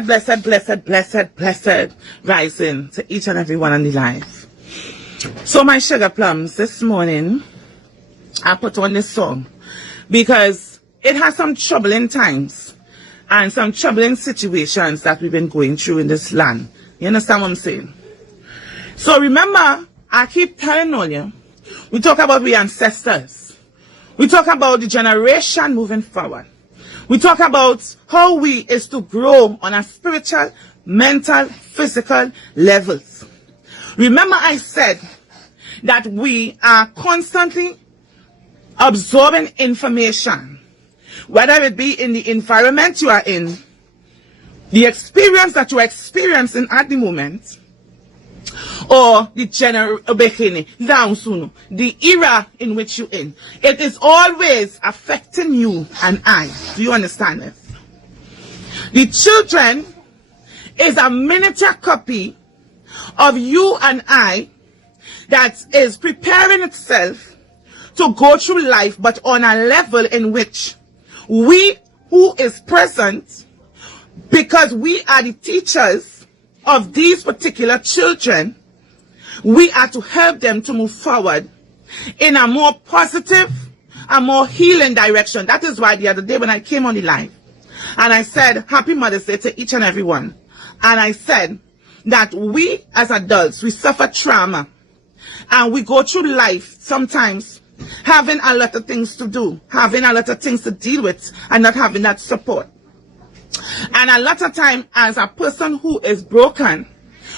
Blessed rising to each and every one on the life. So my sugar plums, this morning I put on this song because it has some troubling times and some troubling situations that we've been going through in this land. You understand what I'm saying? So remember, I keep telling all you, we talk about the ancestors. We talk about the generation moving forward. We talk about how we is to grow on a spiritual, mental, physical levels. Remember I said that we are constantly absorbing information, whether it be in the environment you are in, the experience that you are experiencing at the moment, or the the era in which you're in. It is always affecting you and I. Do you understand this? The children is a miniature copy of you and I that is preparing itself to go through life, but on a level in which we who is present, because we are the teachers of these particular children, we are to help them to move forward in a more positive, a more healing direction. That is why the other day when I came on the line and I said, Happy Mother's Day to each and every one. And I said that we as adults, we suffer trauma and we go through life sometimes having a lot of things to do, having a lot of things to deal with and not having that support. And a lot of time as a person who is broken,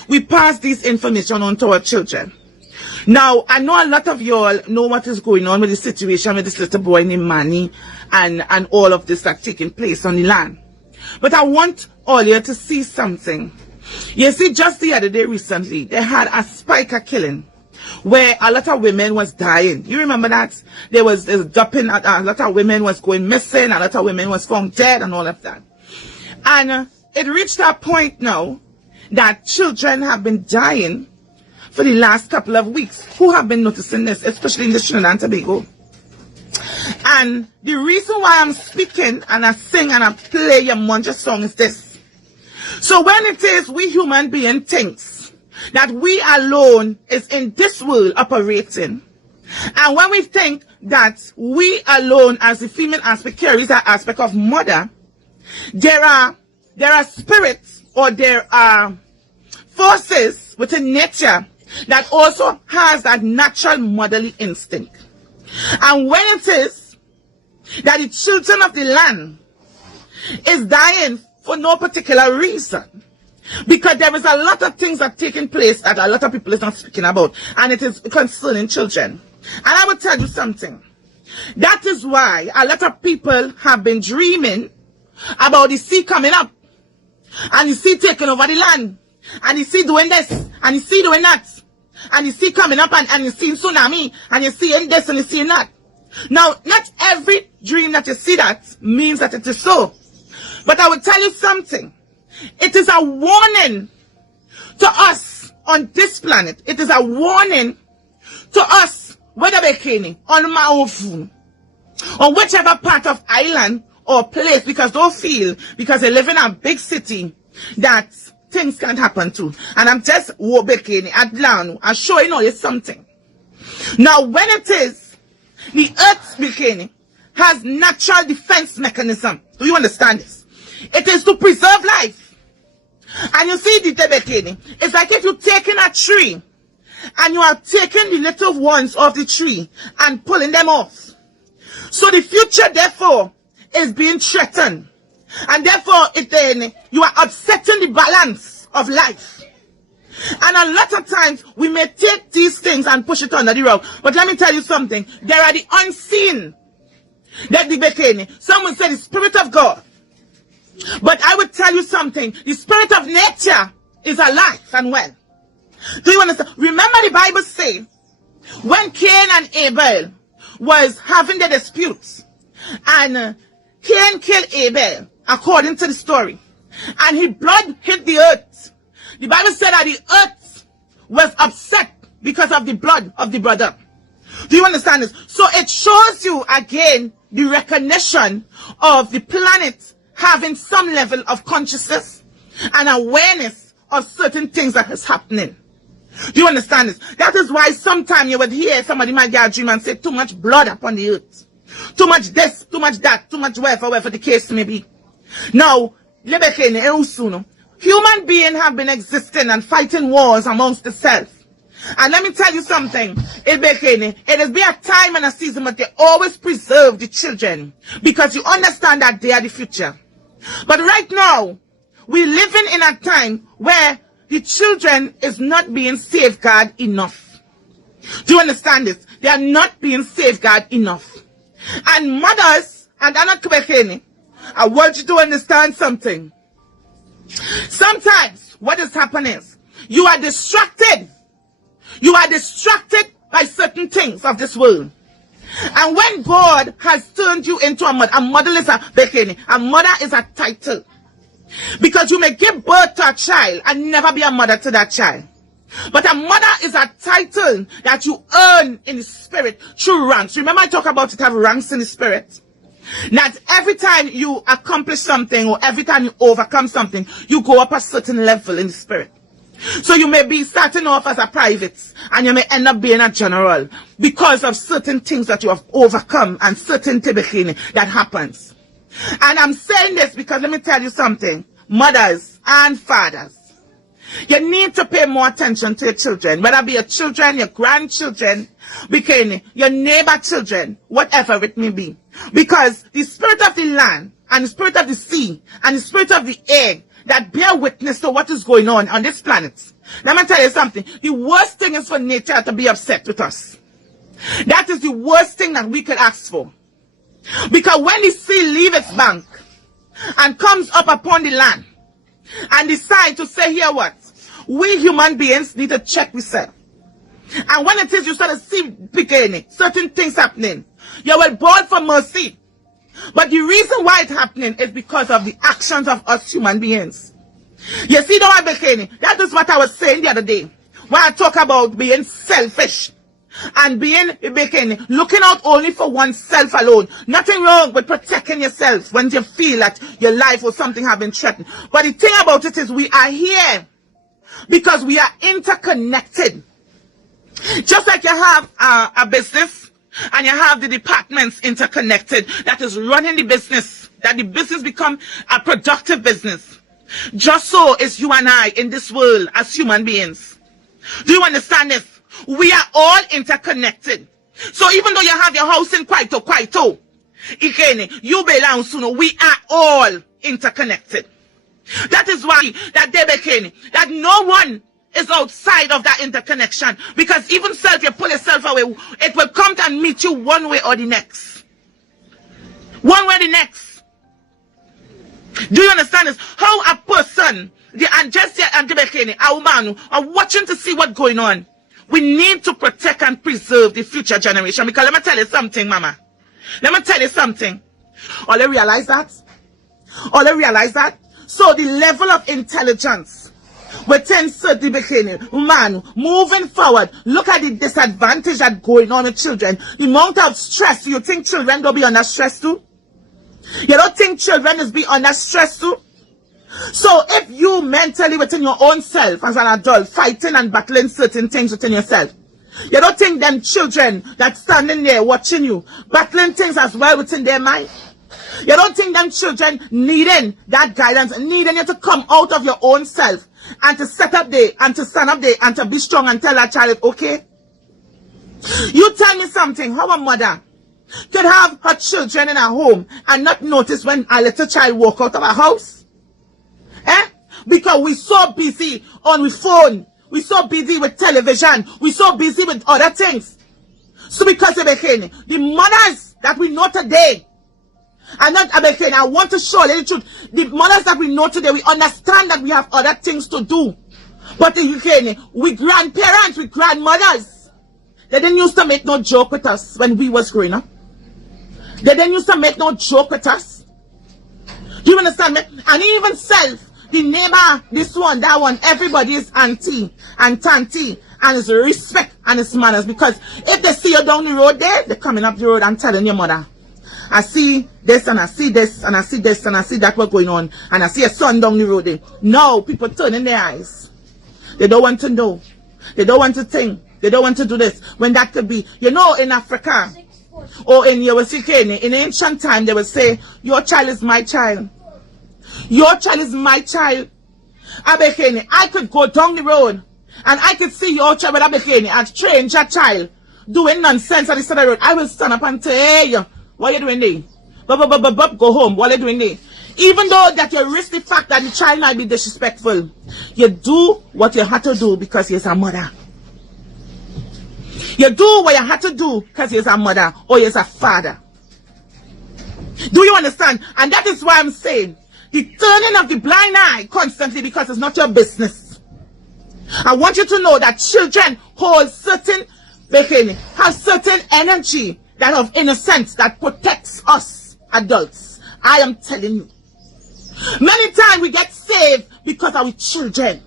we pass this information on to our children. Now, I know a lot of y'all know what is going on with the situation with this little boy named Manny and all of this that's taking place on the land. But I want all you to see something. You see, just the other day recently, they had a spiker killing where a lot of women was dying. You remember that? There was dumping, a lot of women was going missing, a lot of women was found dead and all of that. And it reached a point now that children have been dying for the last couple of weeks. Who have been noticing this, especially in the Trinidad and Tobago? And the reason why I'm speaking and I sing and I play your Munja song is this. So when it is we human being thinks that we alone is in this world operating, and when we think that we alone as the female aspect carries that aspect of mother, there are spirits or there are forces within nature that also has that natural motherly instinct. And when it is that the children of the land is dying for no particular reason, because there is a lot of things that are taking place that a lot of people is not speaking about, and it is concerning children. And I will tell you something. That is why a lot of people have been dreaming about the sea coming up, and the sea taking over the land, and the sea doing this, and the sea doing that, and the sea coming up, and you see tsunami, and you see this, and you see that. Now, not every dream that you see that means that it is so. But I will tell you something. It is a warning to us on this planet. It is a warning to us, whether we're on Maofu, on whichever part of island or place, because don't feel, because they live in a big city, that things can't happen to. And I'm just walking at land and showing you something. Now, when it is, the earth's bikini has natural defense mechanism. Do you understand this? It is to preserve life. And you see the bikini, it's like if you're taking a tree and you are taking the little ones of the tree and pulling them off. So the future, therefore, is being threatened, and therefore you are upsetting the balance of life. And a lot of times we may take these things and push it under the rug, but let me tell you something. There are the unseen, that the bikini, someone said the spirit of God, but I would tell you something. The spirit of nature is alive and well. Do you understand? Remember the Bible say when Cain and Abel was having their disputes, and Cain killed Abel, according to the story, and his blood hit the earth. The Bible said that the earth was upset because of the blood of the brother. Do you understand this? So it shows you again the recognition of the planet having some level of consciousness, and awareness of certain things that is happening. Do you understand this? That is why sometimes you would hear somebody might get a dream and say too much blood upon the earth. Too much this, too much that, too much whatever the case may be. Now, human beings have been existing and fighting wars amongst themselves. And let me tell you something. It has been a time and a season, but they always preserve the children because you understand that they are the future. But right now, we're living in a time where the children is not being safeguarded enough. Do you understand this? They are not being safeguarded enough. And mothers, and I want you to understand something. Sometimes what is happening is you are distracted. You are distracted by certain things of this world. And when God has turned you into a mother is a mother is a title. Because you may give birth to a child and never be a mother to that child. But a mother is a title that you earn in the spirit through ranks. Remember I talk about it have ranks in the spirit. That every time you accomplish something or every time you overcome something, you go up a certain level in the spirit. So you may be starting off as a private and you may end up being a general because of certain things that you have overcome and certain things that happens. And I'm saying this because let me tell you something. Mothers and fathers, you need to pay more attention to your children, whether it be your children, your grandchildren, your neighbor children, whatever it may be. Because the spirit of the land and the spirit of the sea and the spirit of the air that bear witness to what is going on this planet. Let me tell you something. The worst thing is for nature to be upset with us. That is the worst thing that we could ask for. Because when the sea leaves its bank and comes up upon the land and decide to say here what? We human beings need to check ourselves. And when it is you start to see certain things happening, you will bawl for mercy. But the reason why it's happening is because of the actions of us human beings. You see, that is what I was saying the other day. When I talk about being selfish and looking out only for oneself alone. Nothing wrong with protecting yourself when you feel that your life or something have been threatened. But the thing about it is we are here because we are interconnected. Just like you have a business and you have the departments interconnected that is running the business, that the business become a productive business. Just so is you and I in this world as human beings. Do you understand this? We are all interconnected. So even though you have your house in Kwaito, you belong to, we are all interconnected. That is why that no one is outside of that interconnection. Because even self, you pull yourself away, it will come and meet you one way or the next. One way or the next. Do you understand this? How a person, a woman, are watching to see what's going on. We need to protect and preserve the future generation. Because let me tell you something, mama. Let me tell you something. All you realize that? All you realize that? So the level of intelligence within certain man moving forward, look at the disadvantage that's going on with children. The amount of stress. You think children don't be under stress too? You don't think children is be under stress too? So if you mentally within your own self as an adult fighting and battling certain things within yourself, you don't think them children that standing there watching you battling things as well within their mind? You don't think them children needing that guidance, needing you to come out of your own self and to set up there and to stand up there and to be strong and tell that child, okay? You tell me something, how a mother could have her children in her home and not notice when a little child walk out of her house? Because we so busy on the phone, we so busy with television, we so busy with other things. So because the mothers that we know today, and not I want to show you the truth. The mothers that we know today, we understand that we have other things to do. But we grandparents, we grandmothers, they didn't used to make no joke with us when we was growing up. They didn't used to make no joke with us. Do you understand me? And even self, the neighbor, this one, that one, everybody is auntie and tanty and it's respect and it's manners. Because if they see you down the road there, they're coming up the road and telling your mother. I see this and I see this and I see this and I see that what's going on, and I see a son down the road there. No, people turning their eyes. They don't want to know. They don't want to think. They don't want to do this. When that could be, you know, in Africa or in SikApe, in ancient time, they would say, your child is my child. Your child is my child. I could go down the road and I could see your child and train your child doing nonsense on the side of the road. I will stand up and tell you, what are you doing there? Go home. What are you doing there? Even though that you risk the fact that the child might be disrespectful, you do what you had to do because he's a mother. You do what you had to do because he's a mother or he's a father. Do you understand? And that is why I'm saying, the turning of the blind eye constantly because it's not your business. I want you to know that children hold certain, have certain energy that of innocence that protects us adults. I am telling you. Many times we get saved because of our children.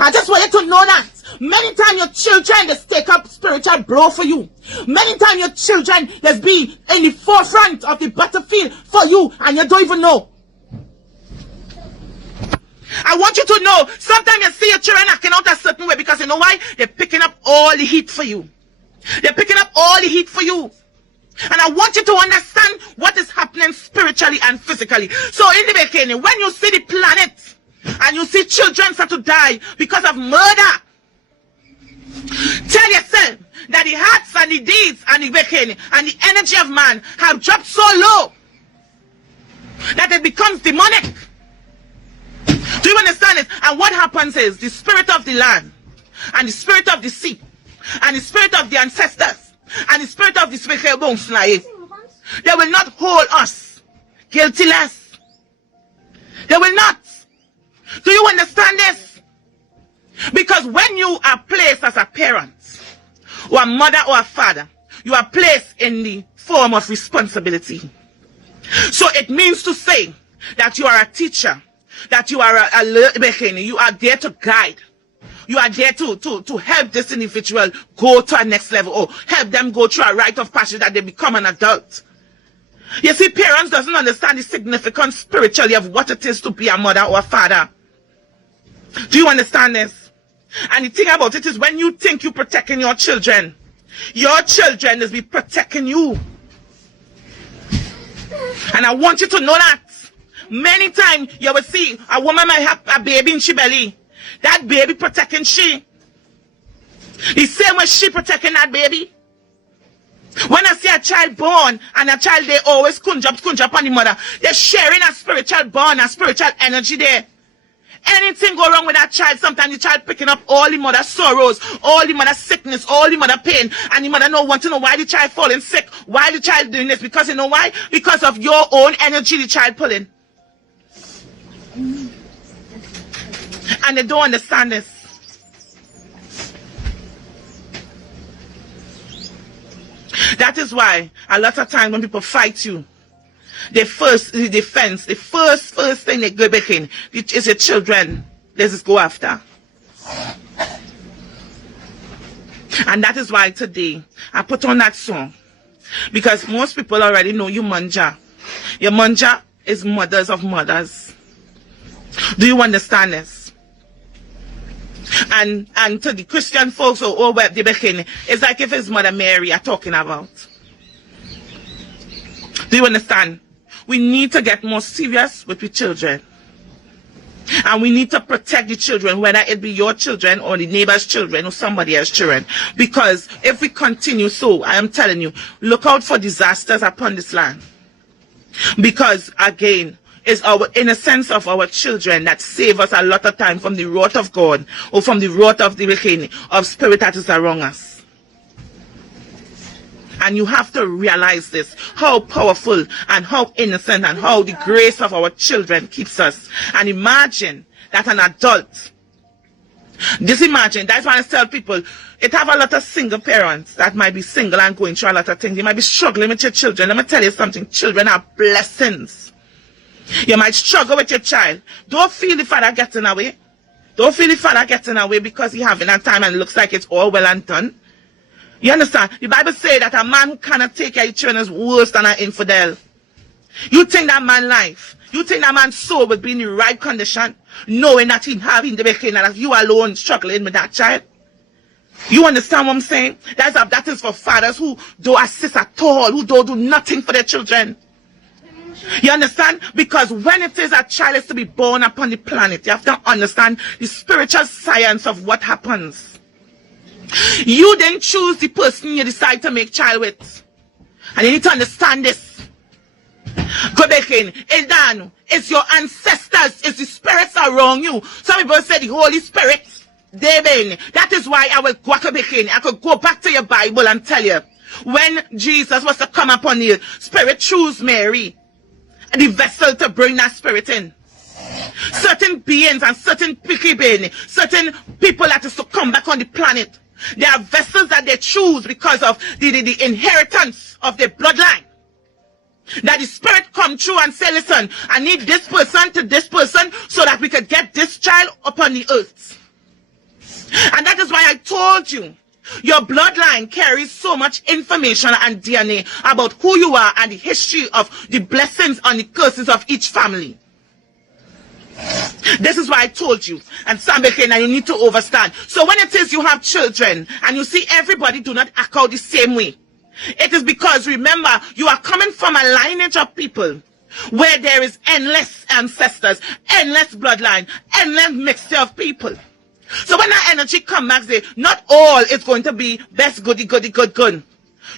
I just want you to know that. Many times your children just take up spiritual blow for you. Many times your children just be in the forefront of the battlefield for you and you don't even know. I want you to know, sometimes you see your children acting out a certain way because you know why? They're picking up all the heat for you. They're picking up all the heat for you. And I want you to understand what is happening spiritually and physically. So in the beginning, when you see the planet and you see children start to die because of murder, tell yourself that the hearts and the deeds and the beginning and the energy of man have dropped so low that it becomes demonic. Do you understand it? And what happens is the spirit of the land and the spirit of the sea and the spirit of the ancestors and the spirit of the spiritual bones, they will not hold us guiltless. They will not. Do you understand this? Because when you are placed as a parent or a mother or a father, you are placed in the form of responsibility. So it means to say that you are a teacher, that you are you are there to guide. You are there to help this individual go to a next level or help them go through a rite of passage that they become an adult. You see, parents doesn't understand the significance spiritually of what it is to be a mother or a father. Do you understand this? And the thing about it is when you think you're protecting your children is be protecting you. And I want you to know that. Many times you will see a woman might have a baby in she belly. That baby protecting she. The same way she protecting that baby. When I see a child born and a child, they always kunj up on the mother. They're sharing a spiritual bond, a spiritual energy there. Anything go wrong with that child, sometimes the child picking up all the mother's sorrows, all the mother's sickness, all the mother pain, and the mother don't want to know why the child falling sick, why the child doing this, because you know why? Because of your own energy the child pulling. And they don't understand this. That is why a lot of times when people fight you, the first thing they go back in is your children. They just go after. And that is why today I put on that song. Because most people already know you manja. Your manja is mothers of mothers. Do you understand this? And to the Christian folks or web it's like if it's Mother Mary are talking about. Do you understand? We need to get more serious with the children. And we need to protect the children, whether it be your children or the neighbor's children or somebody else's children. Because if we continue so, I am telling you, look out for disasters upon this land. Because again, it's our innocence of our children that save us a lot of time from the wrath of God or from the wrath of the of spirit that is around us. And you have to realize this, how powerful and how innocent and how the grace of our children keeps us. And imagine that an adult, just imagine, that's why I tell people, it have a lot of single parents that might be single and going through a lot of things. You might be struggling with your children. Let me tell you something, children are blessings. You might struggle with your child. Don't feel the father getting away. Don't feel the father getting away because he having a time and it looks like it's all well and done. You understand? The Bible says that a man who cannot take care of his children is worse than an infidel. You think that man's life, you think that man's soul would be in the right condition, knowing that he have in the beginning, that you alone struggling with that child? You understand what I'm saying? That is for fathers who don't assist at all, who don't do nothing for their children. You understand? Because when it is a child is to be born upon the planet, you have to understand the spiritual science of what happens. You didn't choose the person you decide to make child with. And you need to understand this. Go back in. It's your ancestors. It's the spirits around you. Some people say the Holy Spirit. That is why I will go back in. I could go back to your Bible and tell you. When Jesus was to come upon the Spirit chose Mary, the vessel to bring that Spirit in. Certain beings and certain certain people that is to come back on the planet. They are vessels that they choose because of the inheritance of their bloodline. That the Spirit come through and say, listen, I need this person to this person so that we could get this child upon the earth. And that is why I told you, your bloodline carries so much information and DNA about who you are and the history of the blessings and the curses of each family. This is why I told you, and and you need to understand. So when it is you have children and you see everybody do not act out the same way, it is because, remember, you are coming from a lineage of people where there is endless ancestors, endless bloodline, endless mixture of people. So when that energy comes back, say, not all is going to be best goody, good.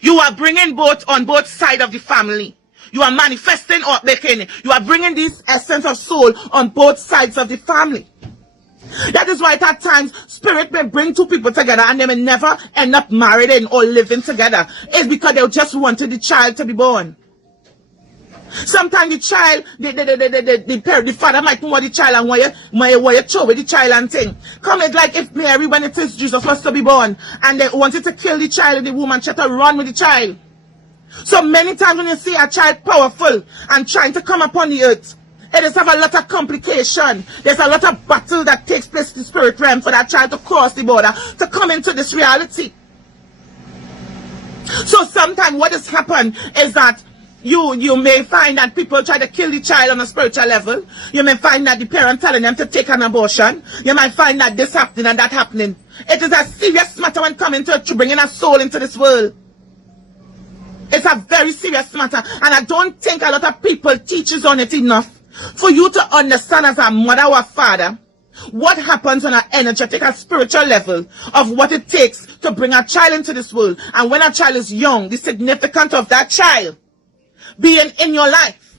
You are bringing both on both sides of the family. You are manifesting or making. You are bringing this essence of soul on both sides of the family. That is why at times spirit may bring two people together and they may never end up married or living together. It's because they just wanted the child to be born. Sometimes the child, the father might want the child and why you throw with the child and thing. Come it like if Mary, when it is Jesus was to be born, and they wanted to kill the child and the woman tried to run with the child. So many times when you see a child powerful and trying to come upon the earth, it is have a lot of complication. There's a lot of battle that takes place in the spirit realm for that child to cross the border, to come into this reality. So sometimes what has happened is that you may find that people try to kill the child on a spiritual level. You may find that the parent telling them to take an abortion. You might find that this happening and that happening. It is a serious matter when coming to bringing a soul into this world. It's a very serious matter. And I don't think a lot of people teaches on it enough for you to understand as a mother or a father what happens on an energetic and spiritual level of what it takes to bring a child into this world. And when a child is young, the significance of that child being in your life.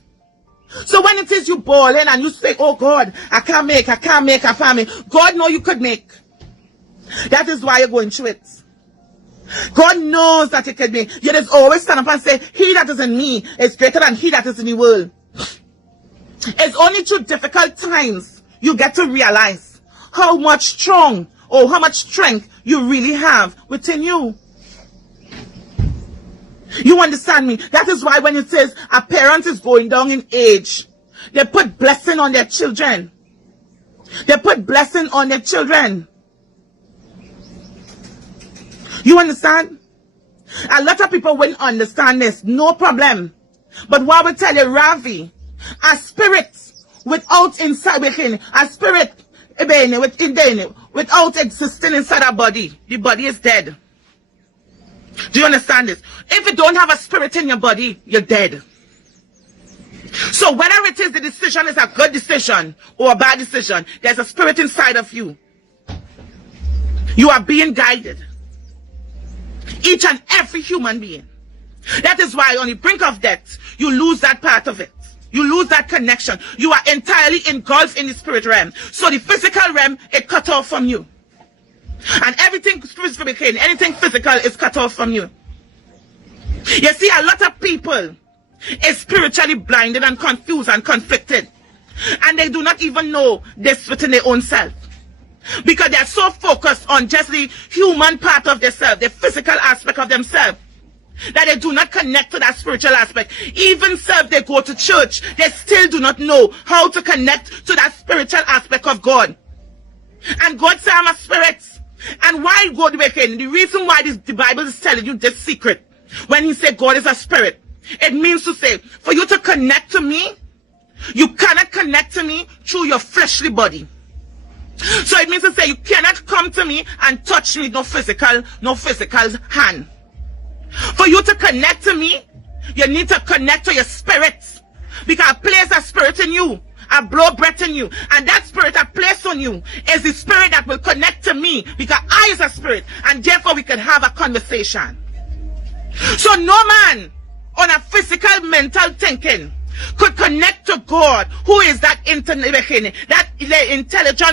So when it is you bawling and you say, oh God, I can't make a family. God knows you could make. That is why you're going through it. God knows that you can make. You just always stand up and say, he that is in me is greater than he that is in the world. It's only through difficult times you get to realize how much strong or how much strength you really have within you. You understand me? That is why when it says a parent is going down in age, they put blessing on their children. They put blessing on their children. You understand? A lot of people wouldn't understand this. No problem. But what I will tell you, Ravi, a spirit without inside within, a spirit without existing inside a body, the body is dead. Do you understand this? If you don't have a spirit in your body, you're dead. So whether it is the decision is a good decision or a bad decision, there's a spirit inside of you. You are being guided. Each and every human being. That is why on the brink of death, you lose that part of it. You lose that connection. You are entirely engulfed in the spirit realm. So the physical realm, it cut off from you. And anything physical is cut off from you. You see, a lot of people is spiritually blinded and confused and conflicted. And they do not even know this within their own self. Because they are so focused on just the human part of themselves, the physical aspect of themselves, that they do not connect to that spiritual aspect. Even if they go to church, they still do not know how to connect to that spiritual aspect of God. And God said, I'm a spirit. And why go the weekend? The reason why the Bible is telling you this secret, when he said God is a spirit, it means to say, for you to connect to me, you cannot connect to me through your fleshly body. So it means to say you cannot come to me and touch me, no physical hand. For you to connect to me, you need to connect to your spirit. Because I place a spirit in you. I blow breath in you. And that spirit I place on you is the spirit that will connect to me. Because I is a spirit. And therefore we can have a conversation. So no man on a physical mental thinking could connect to God, who is that intelligent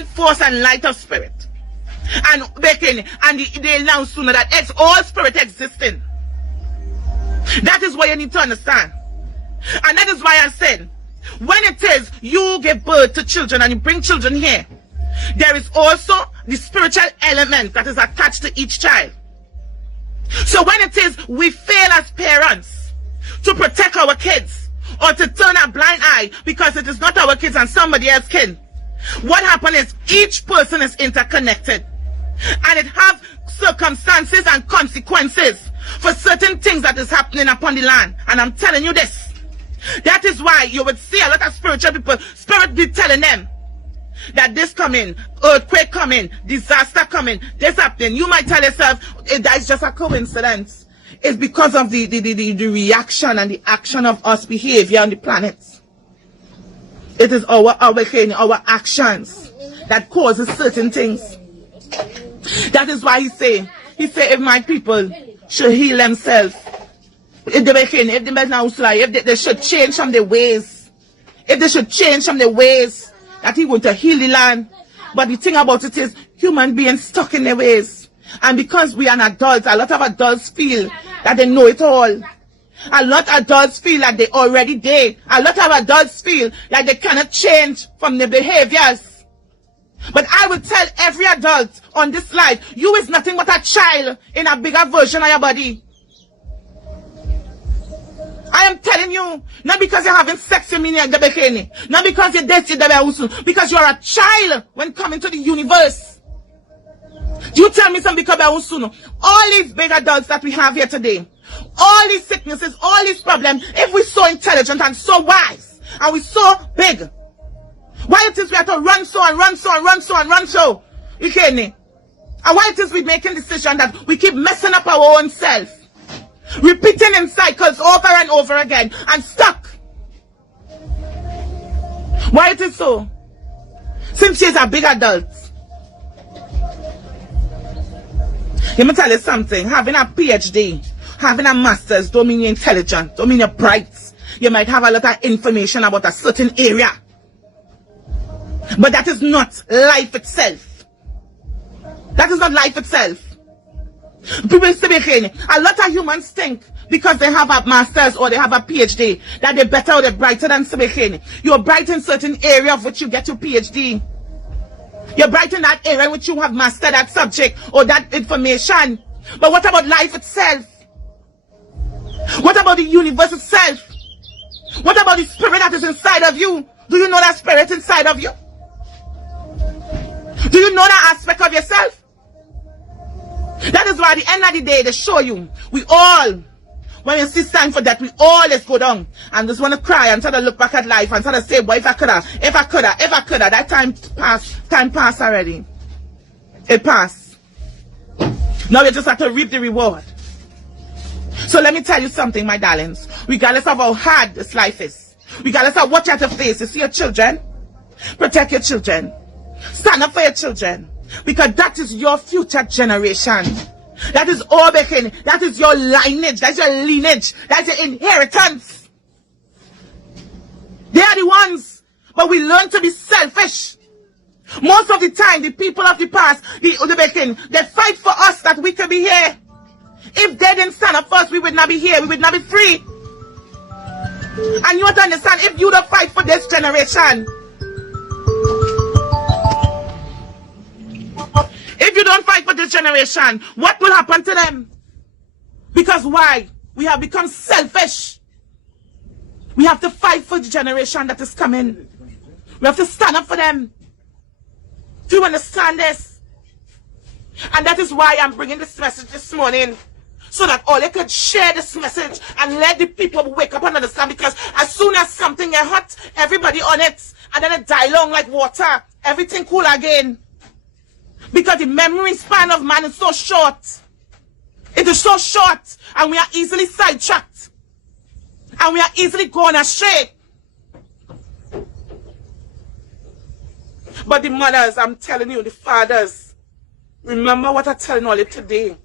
force and light of spirit. And they now sooner that it's all spirit existing. That is what you need to understand. And that is why I said, when it is you give birth to children and you bring children here, there is also the spiritual element that is attached to each child. So when it is we fail as parents to protect our kids, or to turn a blind eye because it is not our kids and somebody else's kid, what happens is each person is interconnected. And it has circumstances and consequences for certain things that is happening upon the land. And I'm telling you this. That is why you would see a lot of spiritual people, spirit be telling them that this coming, earthquake coming, disaster coming, this happening. You might tell yourself, that's just a coincidence. It's because of the reaction and the action of us behavior on the planet. It is our actions that causes certain things. That is why he say if my people should heal themselves, if they should change from their ways, if they should change from their ways, that he want to heal the land. But the thing about it is, human beings stuck in their ways. And because we are adults, a lot of adults feel that they know it all. A lot of adults feel like they already did. A lot of adults feel like they cannot change from their behaviors. But I will tell every adult on this slide, you is nothing but a child in a bigger version of your body. I am telling you, not because you're having sex with me, not because you're dating, because you are a child when coming to the universe. You tell me something about all these big adults that we have here today, all these sicknesses, all these problems, if we're so intelligent and so wise, and we're so big, why it is we have to run so and run so and run so and run so? You hear me? And why it is we making decisions that we keep messing up our own self, repeating in cycles over and over again, and stuck? Why it is so? Since she's a big adult. Let me tell you something. Having a PhD, having a master's don't mean you're intelligent, don't mean you're bright. You might have a lot of information about a certain area. But that is not life itself. That is not life itself. People say, a lot of humans think because they have a master's or they have a PhD that they're better or they're brighter than somebody. You're bright in certain area of which you get your PhD. You're bright in that area in which you have mastered that subject or that information. But what about life itself? What about the universe itself? What about the spirit that is inside of you? Do you know that spirit inside of you? Do you know that aspect of yourself? That is why at the end of the day, they show you, we all, when you see time for that, we always go down and just want to cry and try to look back at life and try to say, boy, if I coulda, that time passed already. It passed. Now we just have to reap the reward. So let me tell you something, my darlings. Regardless of how hard this life is, regardless of what you have to face, you see your children, protect your children. Stand up for your children. Because that is your future generation. That is all making. That is your lineage. That's your lineage. That's your inheritance. They are the ones. But we learn to be selfish. Most of the time, the people of the past, they fight for us that we can be here. If they didn't stand up for us, we would not be here. We would not be free. And you have to understand, if you don't fight for this generation, if you don't fight for this generation, what will happen to them? Because why? We have become selfish. We have to fight for the generation that is coming. We have to stand up for them. Do you understand this? And that is why I'm bringing this message this morning. So that all you could share this message and let the people wake up and understand. Because as soon as something get hot, everybody on it. And then it die long like water. Everything cool again. Because the memory span of man is so short. It is so short. And we are easily sidetracked. And we are easily going astray. But the mothers, I'm telling you, the fathers, remember what I'm telling all you today.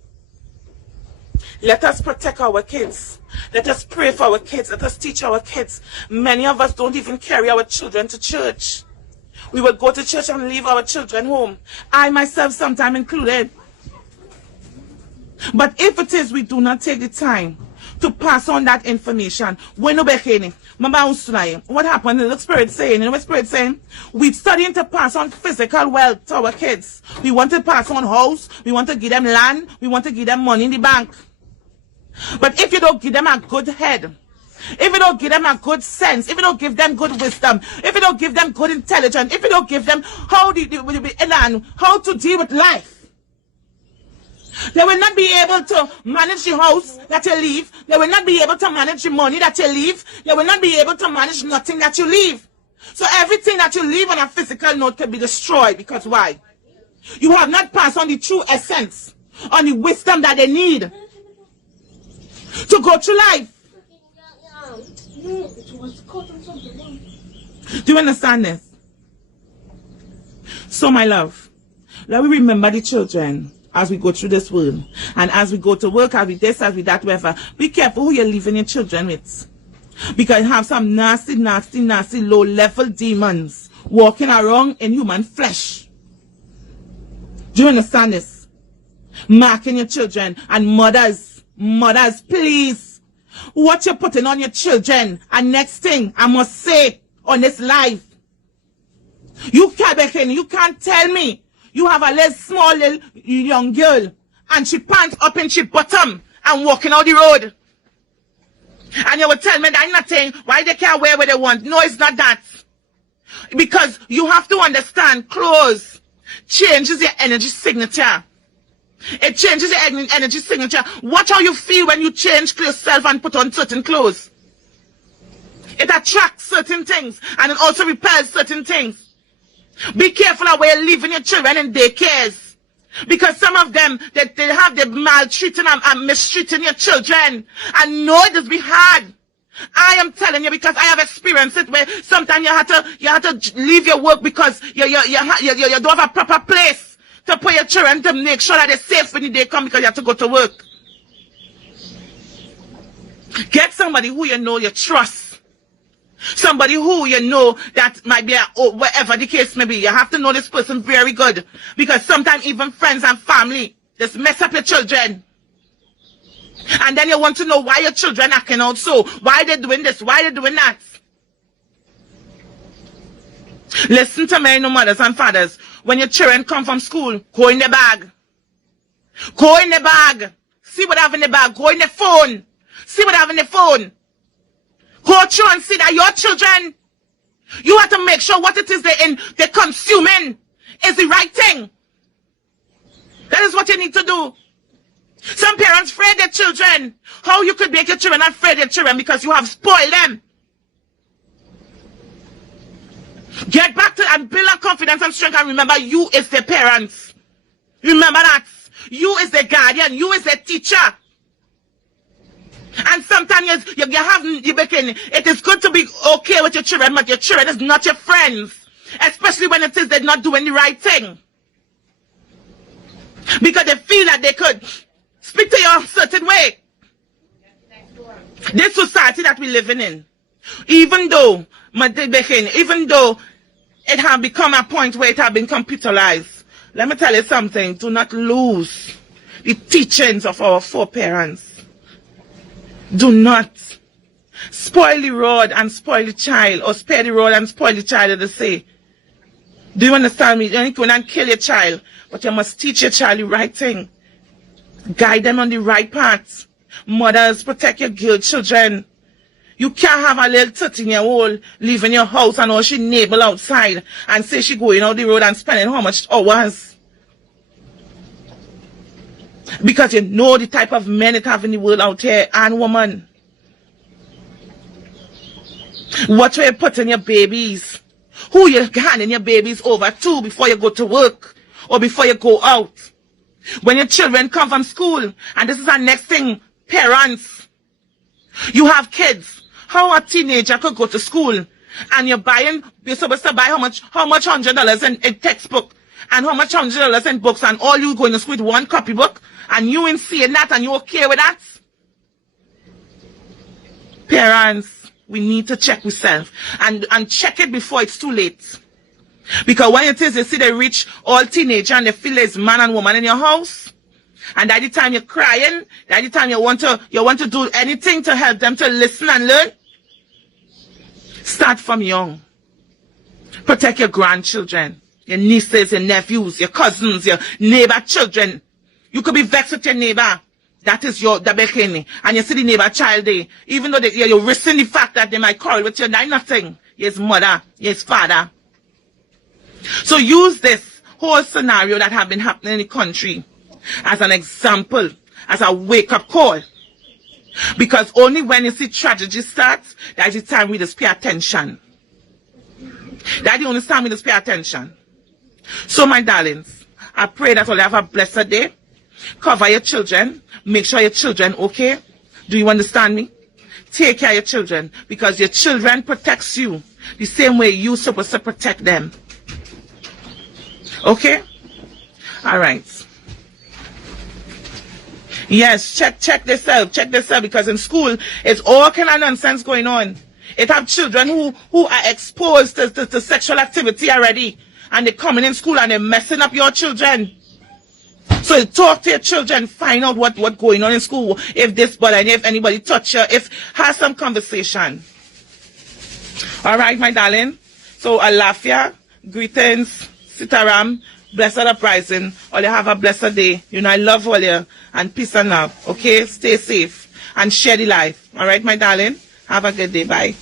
Let us protect our kids. Let us pray for our kids. Let us teach our kids. Many of us don't even carry our children to church. We will go to church and leave our children home. I myself sometimes included. But if it is, we do not take the time to pass on that information. What happened? The Spirit saying, the Spirit saying, we're studying to pass on physical wealth to our kids. We want to pass on house. We want to give them land. We want to give them money in the bank. But if you don't give them a good head, if you don't give them a good sense, if you don't give them good wisdom, if you don't give them good intelligence, if you don't give them how to deal with life, they will not be able to manage the house that you leave. They will not be able to manage the money that you leave. They will not be able to manage nothing that you leave. So everything that you leave on a physical note can be destroyed. Because why? You have not passed on the true essence, on the wisdom that they need to go through life. Do you understand this? So my love, let me remember the children as we go through this world. And as we go to work, as we this, as we that, whatever. Be careful who you're leaving your children with. Because you have some nasty, low-level demons walking around in human flesh. Do you understand this? Marking your children. And mothers, please, what you're putting on your children. And next thing I must say on this live, you can't tell me you have a small little young girl and she pants up and she bottom and walking out the road. And you will tell me that nothing, why they can't wear what they want. No, it's not that. Because you have to understand, clothes changes your energy signature. It changes your energy signature. Watch how you feel when you change yourself and put on certain clothes. It attracts certain things and it also repels certain things. Be careful of where you're leaving your children in daycares. Because some of them, they maltreating and mistreating your children. And no, it is be hard. I am telling you because I have experienced it where sometimes you have to leave your work because you don't have a proper place to put your children to make sure that they're safe when they come because you have to go to work. Get somebody who you know you trust. Somebody who you know that might be, whatever the case may be. You have to know this person very good. Because sometimes even friends and family just mess up your children. And then you want to know why your children acting out so. Why they doing this? Why they doing that? Listen to me, no mothers and fathers. When your children come from school, go in the bag. Go in the bag. See what I have in the bag. Go in the phone. See what I have in the phone. Go through and see that your children, you have to make sure what it is they're consuming is the right thing. That is what you need to do. Some parents afraid their children. How you could make your children not afraid their children because you have spoiled them. Get back to and build up confidence and strength and remember you is the parents. Remember that. You is the guardian. You is the teacher. And sometimes it is good to be okay with your children, but your children is not your friends. Especially when it is they're not doing the right thing. Because they feel that they could speak to you a certain way. This society that we're living in, even though it has become a point where it has been computerized, let me tell you something, do not lose the teachings of our foreparents. Do not spoil the rod and spoil the child, or spare the rod and spoil the child, as they say. Do you understand me? You cannot kill your child, but you must teach your child the right thing. Guide them on the right path. Mothers, protect your girl children. You can't have a little 13-year-old leaving your house and all she neighbor outside and say she going out the road and spending how much hours. Because you know the type of men it have in the world out here, and woman. What will you put in your babies? Who you handing your babies over to before you go to work or before you go out? When your children come from school, and this is our next thing, parents. You have kids. How a teenager could go to school and you're supposed to buy how much $100 in textbook and how much $100 in books, and all you going to school with one copybook, and you ain't seeing that and you okay with that? Parents, we need to check ourselves and check it before it's too late. Because when it is, you see they reach all teenager and they feel there's man and woman in your house, and at the time you're crying, at the time you want to do anything to help them to listen and learn. Start from young. Protect your grandchildren, your nieces, your nephews, your cousins, your neighbor children. You could be vexed with your neighbor. That is your dabekini. And you see the neighbor child there. Even though you're risking the fact that they might quarrel with you, that's nothing. His mother, his father. So use this whole scenario that have been happening in the country as an example, as a wake-up call. Because only when you see tragedy starts, that's the time we just pay attention. That's the only time we just pay attention. So, my darlings, I pray that you'll have a blessed day. Cover your children. Make sure your children okay. Do you understand me? Take care of your children, because your children protects you the same way you're supposed to protect them. Okay? All right. Yes, check this out. Check this out, because in school, it's all kind of nonsense going on. It have children who are exposed to sexual activity already, and they're coming in school and they're messing up your children. So talk to your children, find out what's going on in school. If this bother, if anybody touch you, have some conversation. All right, my darling. So alafia, greetings, sitaram, blessed uprising. All you have a blessed day. You know I love all you, and peace and love. Okay, stay safe and share the life. All right, my darling. Have a good day. Bye.